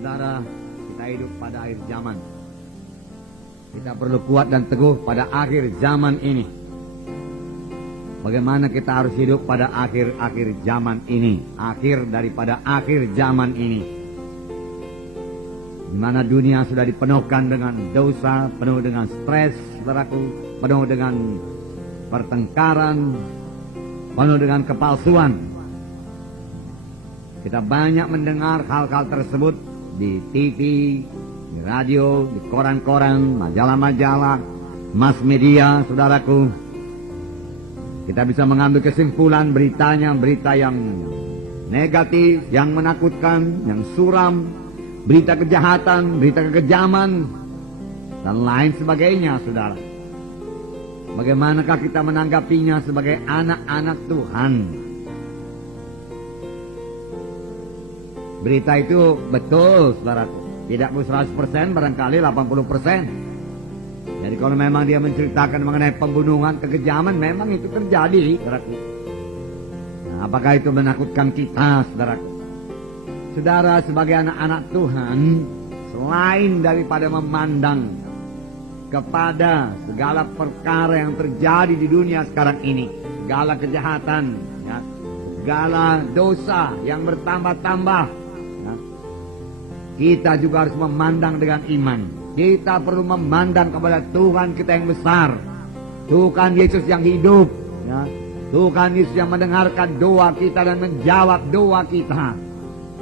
Saudara, kita hidup pada akhir zaman. Kita perlu kuat dan teguh pada akhir zaman ini. Bagaimana kita harus hidup pada akhir-akhir zaman ini, akhir daripada akhir zaman ini, di mana dunia sudah dipenuhkan dengan dosa, penuh dengan stres, saudaraku, penuh dengan pertengkaran, penuh dengan kepalsuan. Kita banyak mendengar hal-hal tersebut di TV, di radio, di koran-koran, majalah-majalah, mass media, saudaraku. Kita bisa mengambil kesimpulan beritanya, berita yang negatif, yang menakutkan, yang suram, berita kejahatan, berita kekejaman, dan lain sebagainya, saudara. Bagaimanakah kita menanggapinya sebagai anak-anak Tuhan? Berita itu betul, saudaraku. Tidak 100%, barangkali 80%. Jadi kalau memang dia menceritakan mengenai pembunuhan, kekejaman, memang itu terjadi, saudaraku. Nah, apakah itu menakutkan kita, saudaraku? Saudara, sebagai anak-anak Tuhan, selain daripada memandang kepada segala perkara yang terjadi di dunia sekarang ini, segala kejahatan, ya, segala dosa yang bertambah-tambah, ya, kita juga harus memandang dengan iman. Kita perlu memandang kepada Tuhan kita yang besar, Tuhan Yesus yang hidup, ya, Tuhan Yesus yang mendengarkan doa kita dan menjawab doa kita.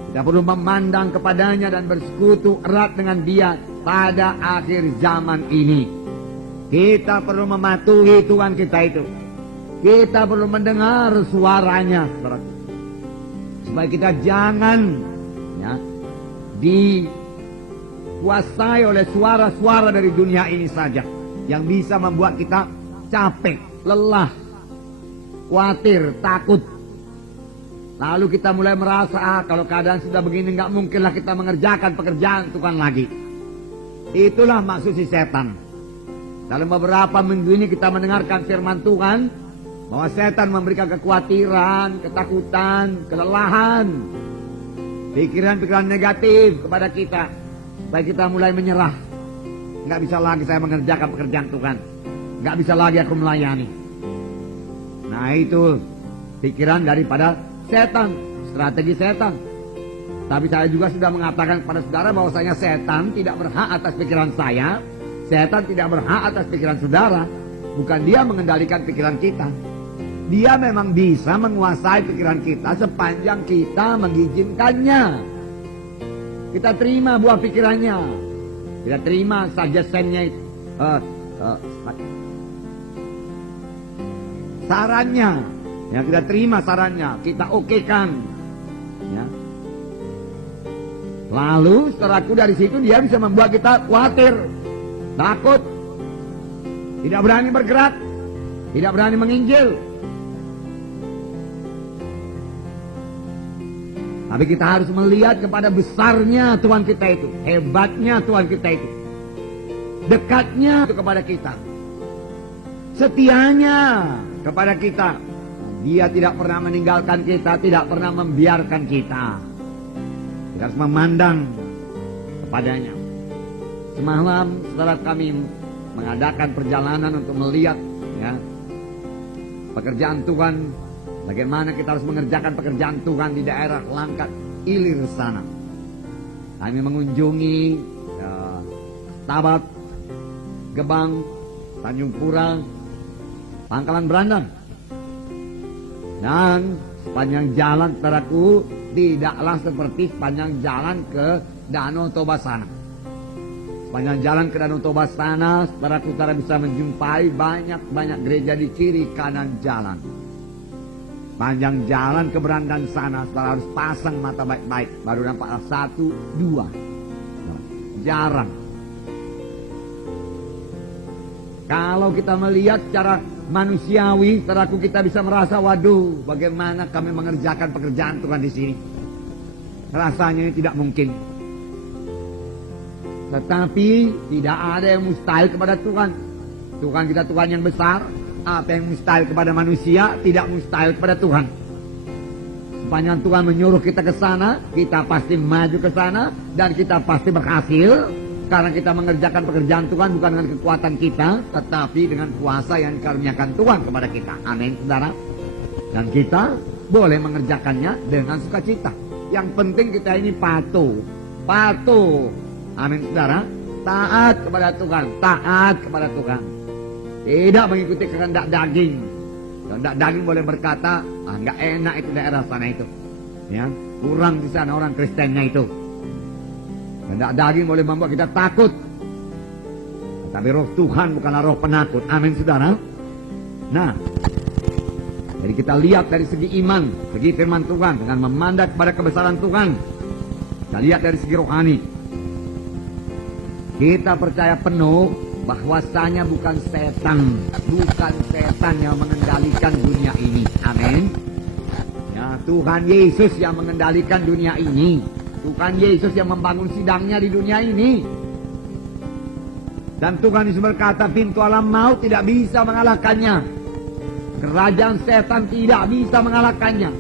Kita perlu memandang kepadanya dan bersekutu erat dengan Dia pada akhir zaman ini. Kita perlu mematuhi Tuhan kita itu. Kita perlu mendengar suaranya, supaya kita jangan, ya, dikuasai oleh suara-suara dari dunia ini saja yang bisa membuat kita capek, lelah, khawatir, takut. Lalu kita mulai merasa, kalau keadaan sudah begini nggak mungkinlah kita mengerjakan pekerjaan Tuhan lagi. Itulah maksud si setan. Dalam beberapa minggu ini kita mendengarkan firman Tuhan bahwa setan memberikan kekhawatiran, ketakutan, kelelahan, pikiran-pikiran negatif kepada kita, supaya kita mulai menyerah. Nggak bisa lagi saya mengerjakan pekerjaan Tuhan, nggak bisa lagi aku melayani. Nah, itu pikiran daripada setan, strategi setan. Tapi saya juga sudah mengatakan kepada saudara bahwasanya setan tidak berhak atas pikiran saya, setan tidak berhak atas pikiran saudara. Bukan dia mengendalikan pikiran kita. Dia memang bisa menguasai pikiran kita sepanjang kita mengizinkannya. Kita terima buah pikirannya, kita terima suggestion-nya, sarannya, ya, kita terima sarannya, kita okekan, ya. Lalu saudaraku, dari situ dia bisa membuat kita khawatir, takut, tidak berani bergerak, tidak berani menginjil. Tapi kita harus melihat kepada besarnya Tuhan kita itu, hebatnya Tuhan kita itu, dekatnya itu kepada kita, setianya kepada kita. Dia tidak pernah meninggalkan kita, tidak pernah membiarkan kita. Kita harus memandang kepadanya. Semalam saudara kami mengadakan perjalanan untuk melihat, ya, pekerjaan Tuhan. Bagaimana kita harus mengerjakan pekerjaan Tuhan di daerah Langkat Ilir sana. Kami mengunjungi, ya, Tabat, Gebang, Tanjung Pura, Pangkalan Berandang. Dan sepanjang jalan, saudaraku, tidaklah seperti sepanjang jalan ke Danau Toba sana. Sepanjang jalan ke Danau Toba sana, saudaraku, saudara bisa menjumpai banyak gereja di kiri kanan jalan. Panjang jalan ke Berandang sana, saudara harus pasang mata baik-baik, baru nampak 1, 2. Jarang. Kalau kita melihat secara manusiawi, saudaraku, kita bisa merasa, waduh, bagaimana kami mengerjakan pekerjaan Tuhan di sini. Rasanya ini tidak mungkin. Tetapi tidak ada yang mustahil kepada Tuhan. Tuhan kita Tuhan yang besar. Apa yang mustahil kepada manusia tidak mustahil kepada Tuhan. Sepanjang Tuhan menyuruh kita ke sana, kita pasti maju ke sana dan kita pasti berhasil. Karena kita mengerjakan pekerjaan Tuhan bukan dengan kekuatan kita, tetapi dengan kuasa yang dikaruniakan Tuhan kepada kita. Amin, saudara. Dan kita boleh mengerjakannya dengan sukacita. Yang penting kita ini patuh. Patuh. Amin, saudara. Taat kepada Tuhan. Taat kepada Tuhan. Tidak mengikuti kehendak daging. Kehendak daging boleh berkata, nggak enak itu daerah sana itu. Ya, kurang di sana orang Kristennya itu. Kehendak daging boleh membuat kita takut. Tapi roh Tuhan bukanlah roh penakut. Amin, saudara. Nah, jadi kita lihat dari segi iman, segi firman Tuhan dengan memandang kepada kebesaran Tuhan. Kita lihat dari segi rohani. Kita percaya penuh bahwasanya bukan setan yang mengendalikan dunia ini. Amin. Ya, Tuhan Yesus yang mengendalikan dunia ini. Tuhan Yesus yang membangun sidangnya di dunia ini. Dan Tuhan Yesus berkata, pintu alam maut tidak bisa mengalahkannya. Kerajaan setan tidak bisa mengalahkannya.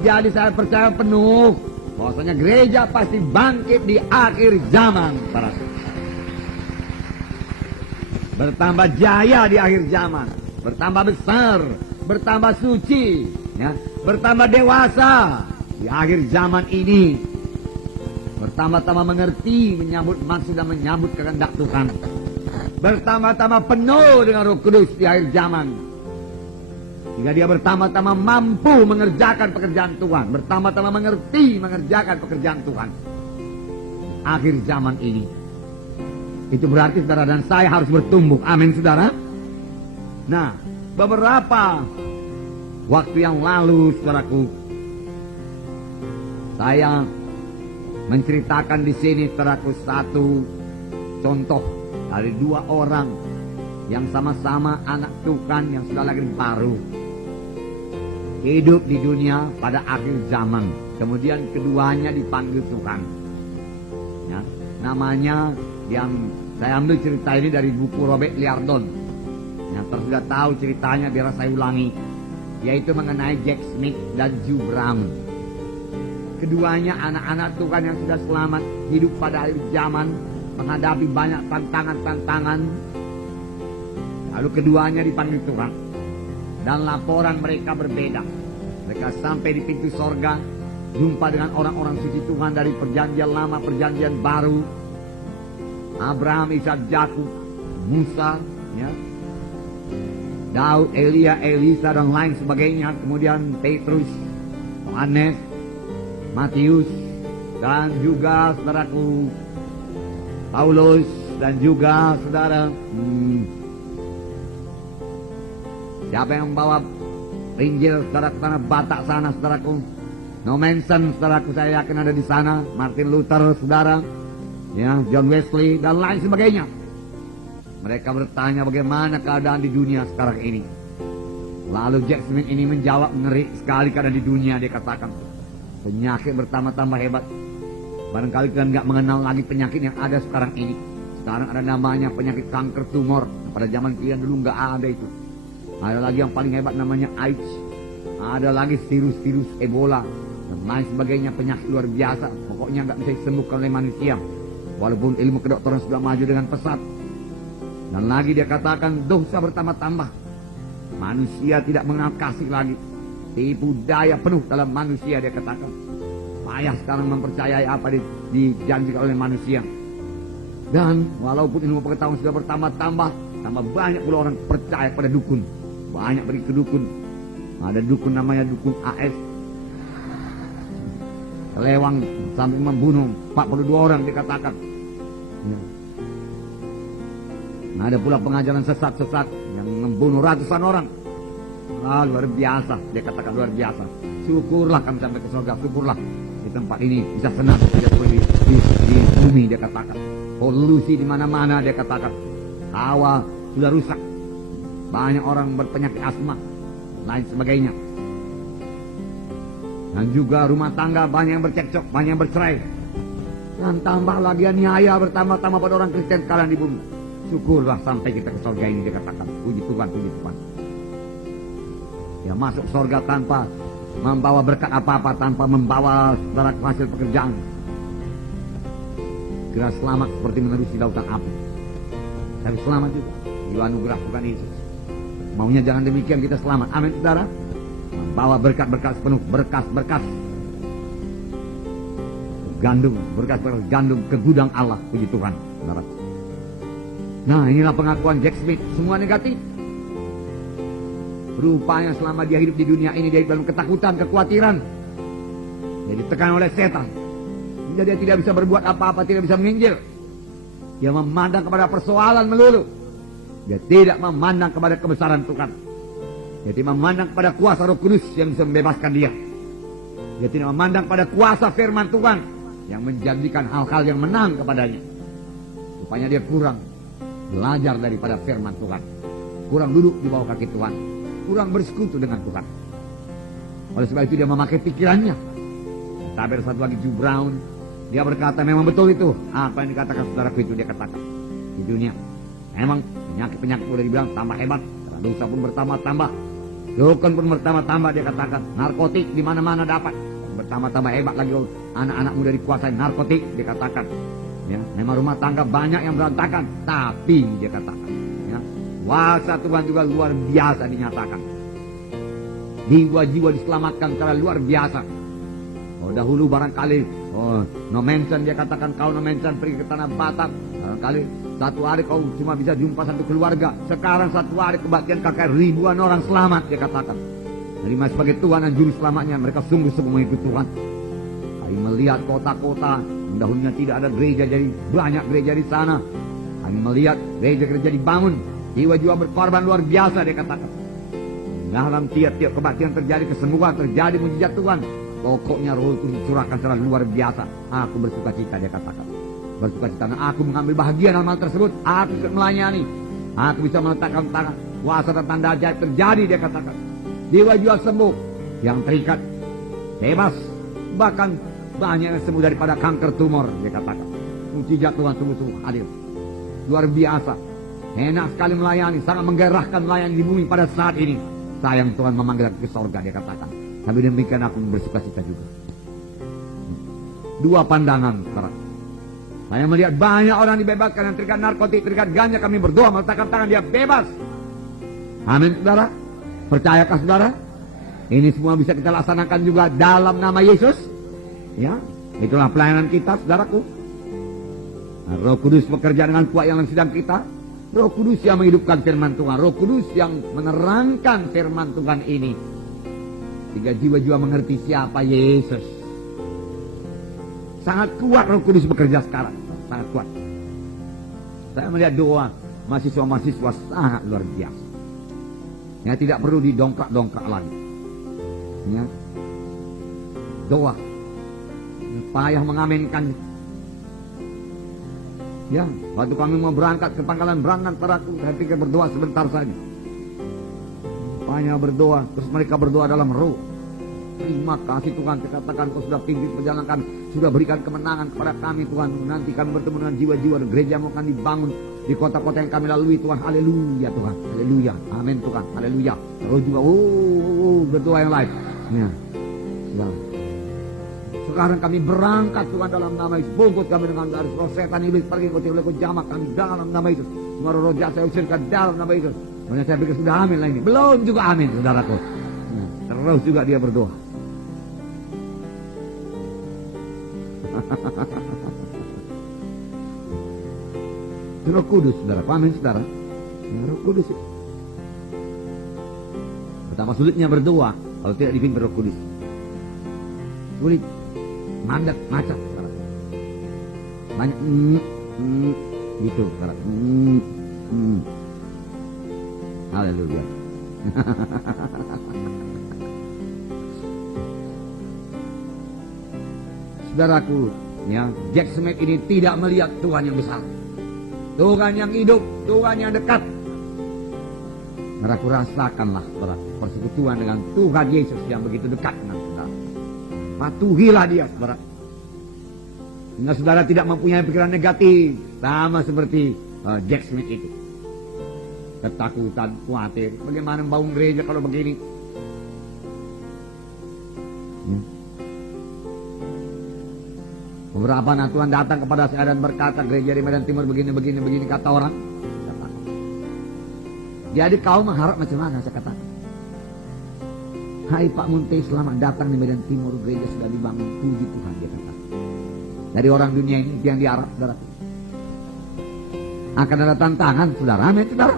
Jadi saya percaya penuh bahwasanya gereja pasti bangkit di akhir zaman. Bertambah jaya di akhir zaman. Bertambah besar. Bertambah suci. Ya, bertambah dewasa di akhir zaman ini. Bertambah-tambah mengerti, menyambut maksud dan menyambut kehendak Tuhan. Bertambah-tambah penuh dengan Roh Kudus di akhir zaman. Jika dia bertambah-tambah mampu mengerjakan pekerjaan Tuhan. Bertambah-tambah mengerti mengerjakan pekerjaan Tuhan. Akhir zaman ini. Itu berarti saudara dan saya harus bertumbuh. Amin, saudara. Nah, beberapa waktu yang lalu, saudaraku, saya menceritakan di sini, saudaraku, satu contoh dari dua orang yang sama-sama anak Tuhan yang sudah lahir baru, hidup di dunia pada akhir zaman. Kemudian keduanya dipanggil Tuhan. Ya, namanya yang saya ambil cerita ini dari buku Robert Liardon. Yang sudah tahu ceritanya biar saya ulangi, yaitu mengenai Jack Smith dan Joe Brown. Keduanya anak-anak Tuhan yang sudah selamat, hidup pada akhir zaman, menghadapi banyak tantangan-tantangan. Lalu keduanya dipanggil Tuhan. Dan laporan mereka berbeda. Mereka sampai di pintu sorga, jumpa dengan orang-orang suci Tuhan dari perjanjian lama, perjanjian baru. Abraham, Ishak, Yakub, Musa, ya, Daud, Elia, Elisa dan lain sebagainya. Kemudian Petrus, Yohanes, Matius, dan juga saudaraku Paulus, dan juga saudara siapa yang membawa Injil saudara ke tanah Batak sana, saudaraku? No Manson, saudaraku, saya yakin ada di sana. Martin Luther, saudara, ya, John Wesley dan lain sebagainya. Mereka bertanya bagaimana keadaan di dunia sekarang ini. Lalu Jack Smith ini menjawab, ngeri sekali keadaan di dunia. Dia katakan, penyakit bertambah-tambah hebat. Barangkali kalian nggak mengenal lagi penyakit yang ada sekarang ini. Sekarang ada namanya penyakit kanker tumor. Pada zaman kalian dulu nggak ada itu. Ada lagi yang paling hebat namanya AIDS. Ada lagi virus Ebola dan lain sebagainya, penyakit luar biasa. Pokoknya nggak bisa disembuhkan oleh manusia. Walaupun ilmu kedokteran sudah maju dengan pesat. Dan lagi dia katakan dosa bertambah-tambah. Manusia tidak mengenal kasih lagi. Tipu daya penuh dalam manusia, dia katakan. Payah sekarang mempercayai apa dijanjikan oleh manusia. Dan walaupun ilmu pengetahuan sudah bertambah-tambah, tambah banyak pula orang percaya pada dukun. Banyak pergi ke dukun. Ada dukun namanya dukun AS. Kelewang sampai membunuh 42 orang dikatakan. Ya. Nah, ada pula pengajaran sesat-sesat yang membunuh ratusan orang. Luar biasa, dia katakan luar biasa. Syukurlah kami sampai ke surga, syukurlah di tempat ini bisa senang tidak seperti di bumi, dia katakan. Polusi di mana-mana, dia katakan. Hawa sudah rusak. Banyak orang berpenyakit asma, lain sebagainya. Dan juga rumah tangga banyak yang bercekcok, banyak yang bercerai. Dan tambah lagi niaya bertambah-tambah pada orang Kristen sekarang di bumi. Syukurlah sampai kita ke surga ini, dia katakan. Puji Tuhan, puji Tuhan. Ya, masuk surga tanpa membawa berkat apa-apa tanpa membawa saudara hasil pekerjaan. Kira selamat seperti menerusi lautan api. Tapi selamat juga dianugerah Tuhan Yesus. Maunya jangan demikian kita selamat. Amin saudara. Membawa berkat-berkat sepenuh berkas-berkas gandum, berkas-berkas gandum ke gudang Allah. Puji Tuhan saudara. Nah, inilah pengakuan Jack Smith. Semua negatif. Rupanya selama dia hidup di dunia ini, dia hidup dalam ketakutan, kekhawatiran. Dia ditekan oleh setan. Jadi dia tidak bisa berbuat apa-apa, tidak bisa menginjil. Dia memandang kepada persoalan melulu. Dia tidak memandang kepada kebesaran Tuhan. Dia tidak memandang kepada kuasa Roh Kudus yang bisa membebaskan dia. Dia tidak memandang pada kuasa firman Tuhan yang menjanjikan hal-hal yang menang kepadanya. Rupanya dia kurang belajar daripada firman Tuhan. Kurang duduk di bawah kaki Tuhan. Kurang bersekutu dengan Tuhan. Oleh sebab itu dia memakai pikirannya. Tapi ada satu lagi Joe Brown. Dia berkata memang betul itu. Apa yang dikatakan saudaraku itu dia katakan. Di dunia. Memang penyakit-penyakit boleh dibilang tambah hebat. Dosa pun bertambah-tambah. Dukun pun bertambah-tambah dia katakan. Narkotik di mana-mana dapat. Bertambah-tambah hebat lagi. Anak-anak muda dikuasai narkotik dia katakan. Ya, memang rumah tangga banyak yang berantakan. Tapi dia katakan. Ya, kuasa Tuhan juga luar biasa dinyatakan. Jiwa-jiwa diselamatkan secara luar biasa. Oh, dahulu barangkali no mention dia katakan kau no mention pergi ke tanah Batak. Barangkali satu hari kau cuma bisa jumpa satu keluarga. Sekarang satu hari kebaktian kakek ribuan orang selamat dia katakan. Terima sebagai Tuhan dan juru selamatnya. Mereka sungguh-sungguh mengikut Tuhan. Kami melihat kota-kota. Dahulunya tidak ada gereja, jadi banyak gereja di sana. Kami melihat gereja-gereja dibangun. Jiwa-jiwa berkorban luar biasa dia katakan. Dalam tiap-tiap kebaktian terjadi kesembuhan, terjadi mujizat Tuhan. Pokoknya Roh itu dicurahkan secara luar biasa. Aku bersuka cita dia katakan. Bersuka cita. Nah, aku mengambil bahagian dalam hal tersebut. Aku bisa melayani. Aku bisa meletakkan tangan. Kuasa dan tanda ajaib terjadi dia katakan. Jiwa-jiwa sembuh. Yang terikat. Bebas. Bahkan banyak yang sembuh daripada kanker tumor dia katakan. Mujizat Tuhan sungguh-sungguh hadir. Luar biasa. Enak sekali melayani. Sangat menggairahkan melayani di bumi pada saat ini. Sayang Tuhan memanggil ke sorga dia katakan. Tapi demikian aku bersuka cita juga. Dua pandangan sekarang. Saya melihat banyak orang dibebaskan yang terikat narkotik, terikat ganja. Kami berdoa meletakkan tangan dia bebas. Amin saudara. Percayakah saudara? Ini semua bisa kita laksanakan juga dalam nama Yesus. Ya, itulah pelayanan kita saudaraku. Nah, Roh Kudus bekerja dengan kuat yang sedang kita. Roh Kudus yang menghidupkan firman Tuhan. Roh Kudus yang menerangkan firman Tuhan ini. Sehingga jiwa-jiwa mengerti siapa Yesus. Sangat kuat Roh Kudus bekerja sekarang. Sangat kuat. Saya melihat doa mahasiswa-mahasiswa sangat luar biasa. Ya, tidak perlu didongkrak-dongkrak lagi. Ya. Doa. Payah mengaminkan. Ya, waktu kami mau berangkat ke Pangkalan Berangan, saya pikir berdoa sebentar saja. Banyak berdoa, terus mereka berdoa dalam roh. Terima kasih Tuhan, katakan kau sudah pimpin perjalanan, sudah berikan kemenangan kepada kami Tuhan. Nanti kami bertemu dengan jiwa-jiwa dan gereja mau akan dibangun di kota-kota yang kami lalui Tuhan. Haleluya Tuhan, haleluya, amin Tuhan, haleluya. Roh juga, berdoa yang lain. Ya, ya. Sekarang kami berangkat Tuhan dalam nama Yesus. Bungkus kami dengan garis roh setan iblis pergi ikuti oleh jamak kami dalam nama Yesus. Semua roh jahat saya usirkan dalam nama Yesus. Makanya saya pikir sudah amin lah ini. Belum juga amin saudaraku. Terus juga dia berdoa. Roh Kudus saudara, amin saudara. Roh Kudus. Betapa sulitnya berdoa kalau tidak dipimpin Roh Kudus. Sulit. Mandat, macet banyak gitu sekarang. Haleluya. Saudaraku, ya, Jack Smith ini tidak melihat Tuhan yang besar, Tuhan yang hidup, Tuhan yang dekat. Saudaraku, rasakanlah persekutuan dengan Tuhan Yesus yang begitu dekat dengan saudara. Patuhilah dia saudara. Sehingga saudara tidak mempunyai pikiran negatif. Sama seperti Jack Smith itu. Ketakutan, khawatir. Bagaimana membangun gereja kalau begini? Ya. Beberapa anak Tuhan datang kepada saya dan berkata, gereja di Medan Timur begini kata orang. Jadi kau mengharap macam mana, saya katakan. Hai Pak Munte, selamat datang di Medan Timur, gereja sudah dibangun, puji Tuhan, dia katakan. Dari orang dunia ini yang diharap, saudara. Akan ada tantangan, saudara, amin, saudara.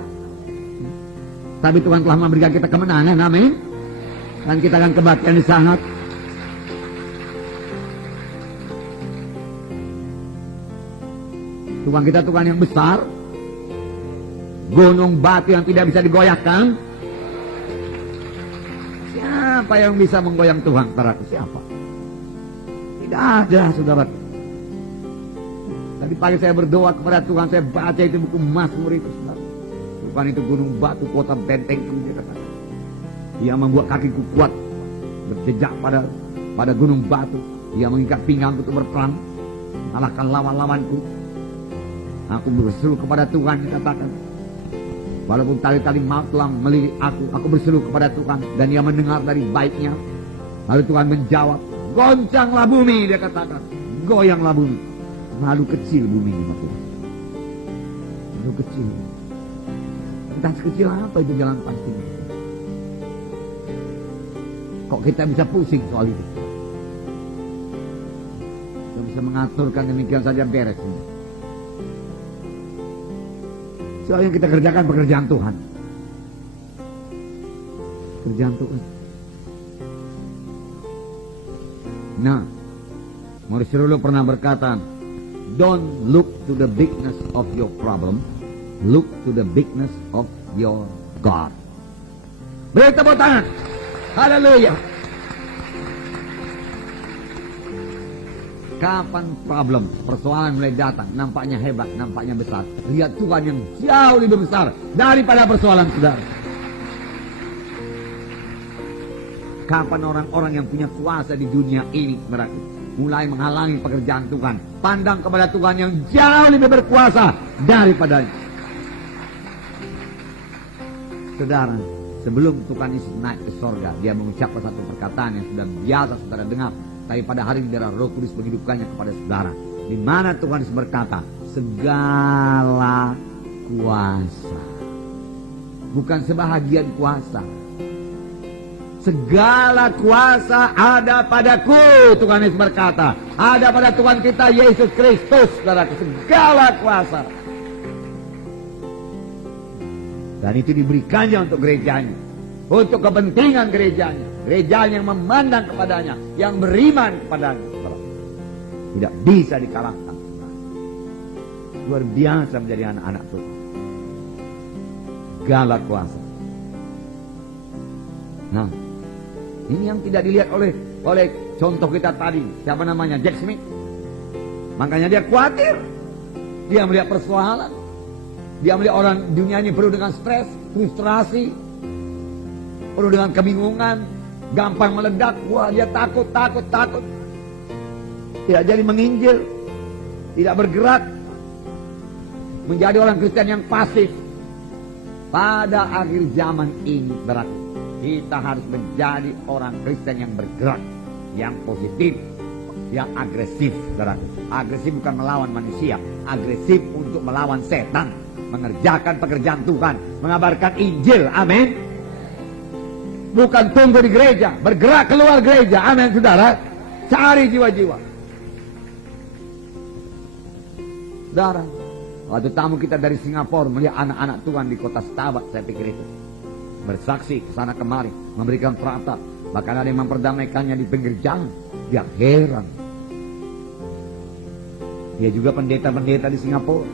Tapi Tuhan telah memberikan kita kemenangan, amin. Dan kita akan kebaktian di sana. Tuhan kita Tuhan yang besar, gunung batu yang tidak bisa digoyahkan. Siapa yang bisa menggoyang Tuhan? Saudaraku, siapa? Tidak ada, saudara. Tadi pagi saya berdoa kepada Tuhan, saya baca itu buku Mazmur itu, saudara. Tuhan itu gunung batu, kota bentengku, dia katakan. Dia membuat kakiku kuat, berjejak pada gunung batu. Dia mengikat pinggangku untuk berperang, mengalahkan lawan-lawanku. Aku berseru kepada Tuhan, dikatakan. Walaupun tali-tali maut telah melilit aku berseru kepada Tuhan. Dan dia mendengar dari baiknya. Lalu Tuhan menjawab, goncanglah bumi, dia katakan. Goyanglah bumi. Lalu kecil bumi ini, Tuhan. Lalu kecil. Entah sekecil apa itu jalan pasti. Kok kita bisa pusing soal itu? Kita bisa mengaturkan demikian saja beres ini. Soal yang kita kerjakan pekerjaan Tuhan. Pekerjaan Tuhan. Nah, Morris Cerullo pernah berkata, don't look to the bigness of your problem, look to the bigness of your God. Beri tepuk tangan. Haleluya. Kapan problem, persoalan mulai datang, nampaknya hebat, nampaknya besar. Lihat Tuhan yang jauh lebih besar daripada persoalan saudara. Kapan orang-orang yang punya kuasa di dunia ini mereka mulai menghalangi pekerjaan Tuhan, pandang kepada Tuhan yang jauh lebih berkuasa daripadanya. Saudara, sebelum Tuhan Yesus naik ke sorga, dia mengucapkan satu perkataan yang sudah biasa saudara dengar. Tapi pada hari ini Roh Kudus menghidupkannya kepada saudara. Di mana Tuhan Yesus berkata, segala kuasa. Bukan sebahagian kuasa. Segala kuasa ada padaku, Tuhan Yesus berkata. Ada pada Tuhan kita Yesus Kristus, saudara. Segala kuasa. Dan itu diberikannya untuk gerejanya. Untuk kepentingan gerejanya. Gerejanya yang memandang kepadanya, yang beriman kepadanya. Tidak bisa dikalahkan. Luar biasa menjadi anak-anak Tuhan. Segala kuasa. Nah, ini yang tidak dilihat oleh contoh kita tadi. Siapa namanya? Jack Smith. Makanya dia khawatir. Dia melihat persoalan. Dia melihat orang dunia ini penuh dengan stres, frustrasi, penuh dengan kebingungan, gampang meledak. Wah, dia takut. Tidak jadi menginjil, tidak bergerak, menjadi orang Kristen yang pasif. Pada akhir zaman ini berarti kita harus menjadi orang Kristen yang bergerak, yang positif, yang agresif. Agresif bukan melawan manusia, agresif untuk melawan setan, mengerjakan pekerjaan Tuhan, mengabarkan Injil. Amin. Bukan tunggu di gereja, bergerak keluar gereja. Amin, saudara. Cari jiwa-jiwa. Saudara, waktu tamu kita dari Singapura melihat anak-anak Tuhan di kota Starbucks, saya pikir itu bersaksi kesana kemari, memberikan perata, bahkan ada yang memperdamaikannya di pinggir jalan. Dia heran. Dia juga pendeta-pendeta di Singapura.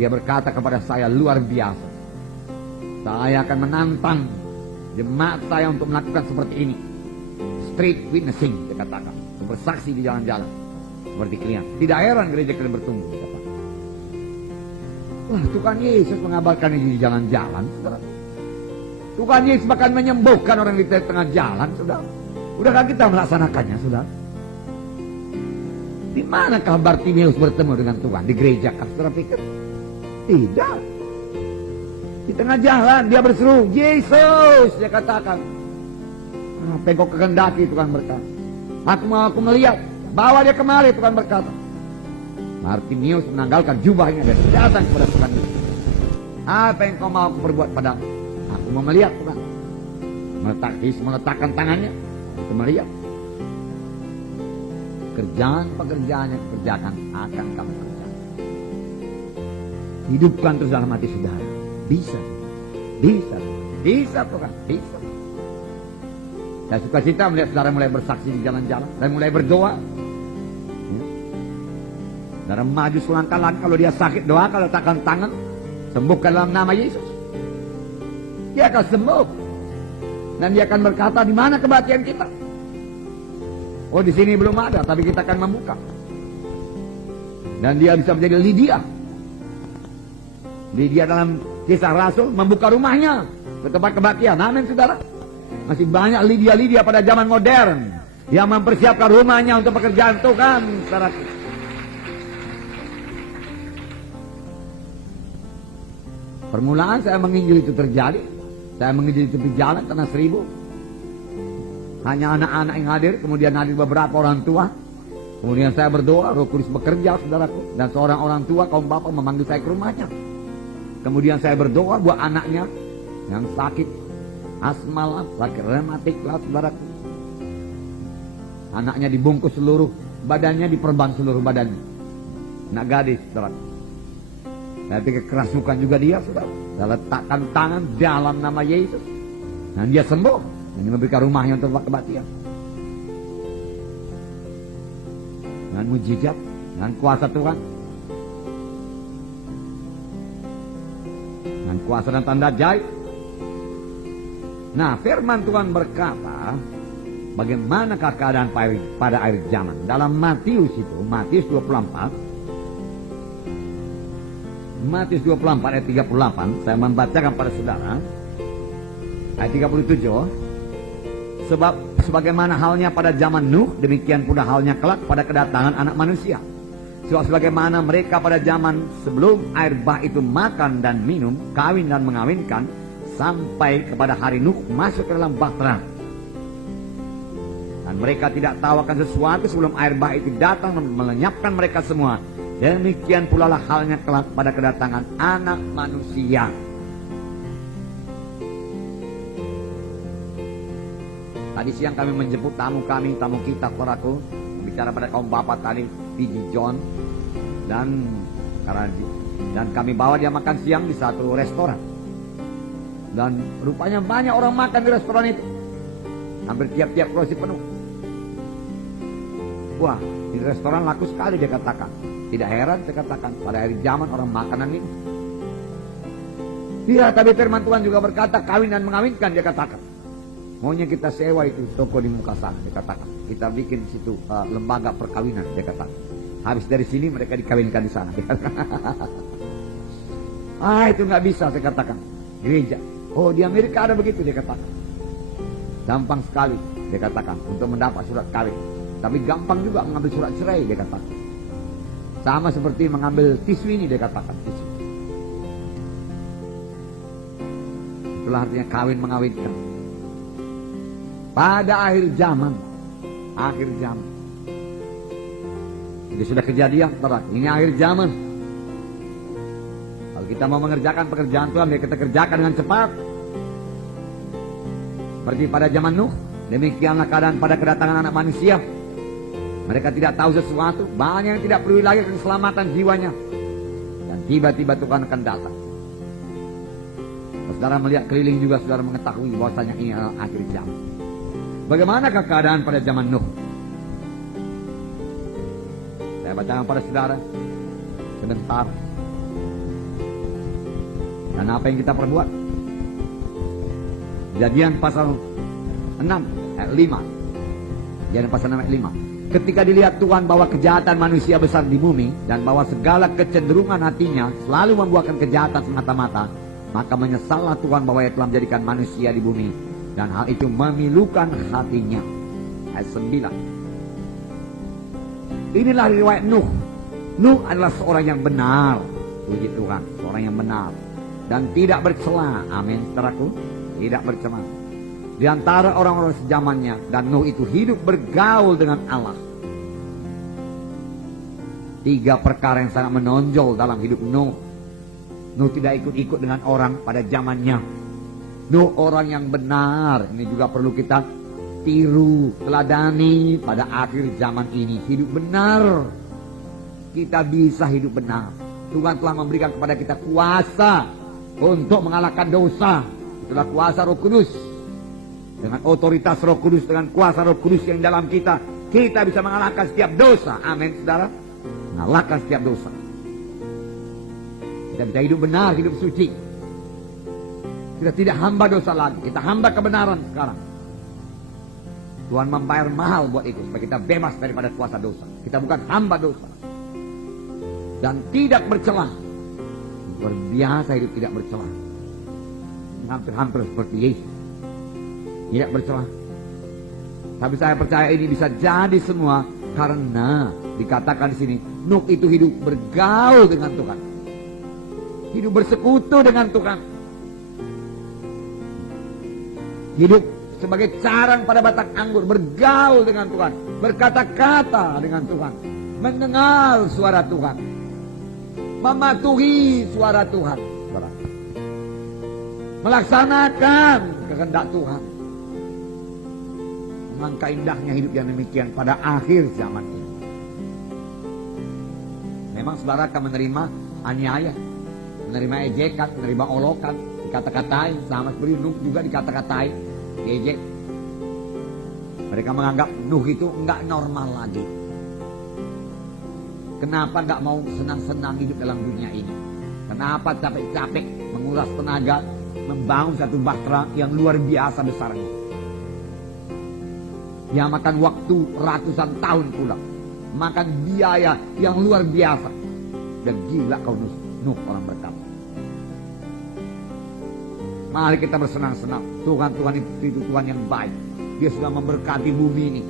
Dia berkata kepada saya, luar biasa. Saya akan menantang jemaat saya untuk melakukan seperti ini. Street witnessing, dia katakan. Bersaksi di jalan-jalan. Seperti kalian. Tidak heran gereja kalian bertumbuh. Wah, Tuhan Yesus mengabarkan ini di jalan-jalan, saudara. Tuhan Yesus bahkan menyembuhkan orang di tengah jalan, saudara. Udahkah kita melaksanakannya, saudara? Di manakah Bartimeus bertemu dengan Tuhan? Di gereja kah, saudara pikir? Tidak. Di tengah jalan dia berseru, Yesus, dia katakan. Apa yang kau kehendaki, Tuhan berkata. Aku melihat. Bawa dia kemari, Tuhan berkata. Bartimeus menanggalkan jubahnya dan datang kepada Tuhan Yesus. Apa yang kau mau perbuat padamu? Aku mau melihat, Tuhan. Meletakkan tangannya. Aku melihat. Pekerjaan-pekerjaan yang kerjakan akan kamu kerjakan. Hidupkan terus dalam hati saudara. Bisa. Bisa. Bisa, Tuhan. Bisa. Saya suka cita melihat saudara mulai bersaksi di jalan-jalan dan mulai berdoa. Saudara maju selangkah-langkah, kalau dia sakit doa, kalau letakkan tangan, sembuhkan dalam nama Yesus. Dia akan sembuh. Dan dia akan berkata, di mana kebaktian kita? Oh, di sini belum ada, tapi kita akan membuka. Dan dia bisa menjadi Lydia. Lydia dalam Kisah Rasul membuka rumahnya ke tempat kebaktian. Amin, saudara. Masih banyak Lydia-Lydia pada zaman modern yang mempersiapkan rumahnya untuk pekerjaan Tuhan, saudara. Permulaan saya menginjil itu terjadi. Saya menginjil itu berjalan tanah 1000. Hanya anak-anak yang hadir, kemudian hadir beberapa orang tua. Kemudian saya berdoa, Roh Kudus bekerja, saudaraku. Dan seorang orang tua, kaum bapak memanggil saya ke rumahnya. Kemudian saya berdoa buat anaknya yang sakit asma lah, sakit rematik lah, saudaraku. Anaknya dibungkus seluruh badannya, diperban seluruh badannya. Anak gadis, saudaraku. Saya pikir kerasukan juga dia, saudara. Saya letakkan tangan dalam nama Yesus. Dan dia sembuh. Dan memberikan rumahnya untuk kebaktian. Dengan mujizat, dengan kuasa Tuhan. Dengan kuasa dan tanda ajaib. Nah, firman Tuhan berkata, bagaimanakah keadaan pada akhir zaman? Dalam Matius itu, Matius 24. Matius 24 ayat 38, saya membacakan pada saudara. Ayat 37. Sebab sebagaimana halnya pada zaman Nuh, demikian pula halnya kelak pada kedatangan anak manusia. Sebab sebagaimana mereka pada zaman sebelum air bah itu makan dan minum, kawin dan mengawinkan, sampai kepada hari Nuh masuk ke dalam bahtera. Dan mereka tidak tahu akan sesuatu sebelum air bah itu datang dan melenyapkan mereka semua. Demikian pula lah halnya kelak pada kedatangan anak manusia. Tadi siang kami menjemput tamu kita, saudaraku, bicara pada kaum bapak tadi, P.G. John, dan kami bawa dia makan siang di satu restoran. Dan rupanya banyak orang makan di restoran itu, hampir tiap-tiap kursi penuh. Wah, di restoran laku sekali, dia katakan. Tidak heran saya katakan, pada hari zaman orang makanan ini. Tidak, tapi firman Tuhan juga berkata, kawin dan mengawinkan, dia katakan. Maunya kita sewa itu toko di muka sana, dia katakan. Kita bikin di situ lembaga perkawinan, dia katakan. Habis dari sini mereka dikawinkan di sana, dia katakan. Itu nggak bisa, saya katakan. Gereja. Oh, di Amerika ada begitu, dia katakan. Gampang sekali, dia katakan, untuk mendapat surat kawin. Tapi gampang juga mengambil surat cerai, dia katakan. Sama seperti mengambil tisu ini, dia katakan. Tisu. Itulah artinya kawin mengawinkan. Pada akhir zaman. Ini sudah kejadian, saudara. Ini akhir zaman. Kalau kita mau mengerjakan pekerjaan Tuhan, ya kita kerjakan dengan cepat. Seperti pada zaman Nuh, demikianlah keadaan pada kedatangan anak manusia. Mereka tidak tahu sesuatu, banyak yang tidak peduli lagi keselamatan jiwanya. Dan tiba-tiba Tuhan akan datang. Saudara melihat keliling juga, saudara mengetahui bahwasanya ini adalah akhir zaman. Bagaimanakah keadaan pada zaman Nuh? Saya bacakan pada saudara sebentar. Dan apa yang kita perbuat? Kejadian pasal 6 ayat 5. Kejadian pasal 6 ayat 5. Ketika dilihat Tuhan bahwa kejahatan manusia besar di bumi dan bahwa segala kecenderungan hatinya selalu membuahkan kejahatan semata-mata, maka menyesallah Tuhan bahwa ia telah menjadikan manusia di bumi, dan hal itu memilukan hatinya. Ayat 9. Inilah riwayat Nuh. Nuh adalah seorang yang benar, puji Tuhan, seorang yang benar dan tidak bercela. Amin, saudaraku, tidak bercela. di antara orang-orang sejamannya. Dan Nuh itu hidup bergaul dengan Allah. 3 perkara yang sangat menonjol dalam hidup Nuh. Nuh tidak ikut-ikut dengan orang pada zamannya. Nuh orang yang benar. Ini juga perlu kita tiru, teladani pada akhir zaman ini. Hidup benar. Kita bisa hidup benar. Tuhan telah memberikan kepada kita kuasa untuk mengalahkan dosa. Itulah kuasa Roh Kudus. Dengan otoritas Roh Kudus, dengan kuasa Roh Kudus yang dalam kita, kita bisa mengalahkan setiap dosa. Amin, saudara. Mengalahkan setiap dosa. Kita bisa hidup benar, hidup suci. Kita tidak hamba dosa lagi. Kita hamba kebenaran sekarang. Tuhan membayar mahal buat itu, supaya kita bebas daripada kuasa dosa. Kita bukan hamba dosa. Dan tidak bercelah. Luar biasa hidup tidak bercelah. Hampir-hampir seperti Yesus. Tidak bercelah. Tapi saya percaya ini bisa jadi semua karena dikatakan di sini Nuh itu hidup bergaul dengan Tuhan. Hidup bersekutu dengan Tuhan. Hidup sebagai carang pada batang anggur, bergaul dengan Tuhan, berkata-kata dengan Tuhan, mendengar suara Tuhan, mematuhi suara Tuhan, melaksanakan kehendak Tuhan. Alangkah indahnya hidup yang demikian pada akhir zaman ini. Memang saudara akan menerima aniaya, menerima ejekan, menerima olokan, dikata-katain, sama seperti Nuh juga dikata-katain, diejek. Mereka menganggap Nuh itu enggak normal lagi. Kenapa enggak mau senang-senang hidup dalam dunia ini? Kenapa capek-capek menguras tenaga membangun satu bahtera yang luar biasa besarnya? Yang makan waktu ratusan tahun pula, makan biaya yang luar biasa. Dan gila kau Nuh, orang berkata. Mari kita bersenang-senang. Tuhan itu Tuhan yang baik. Dia sudah memberkati bumi ini.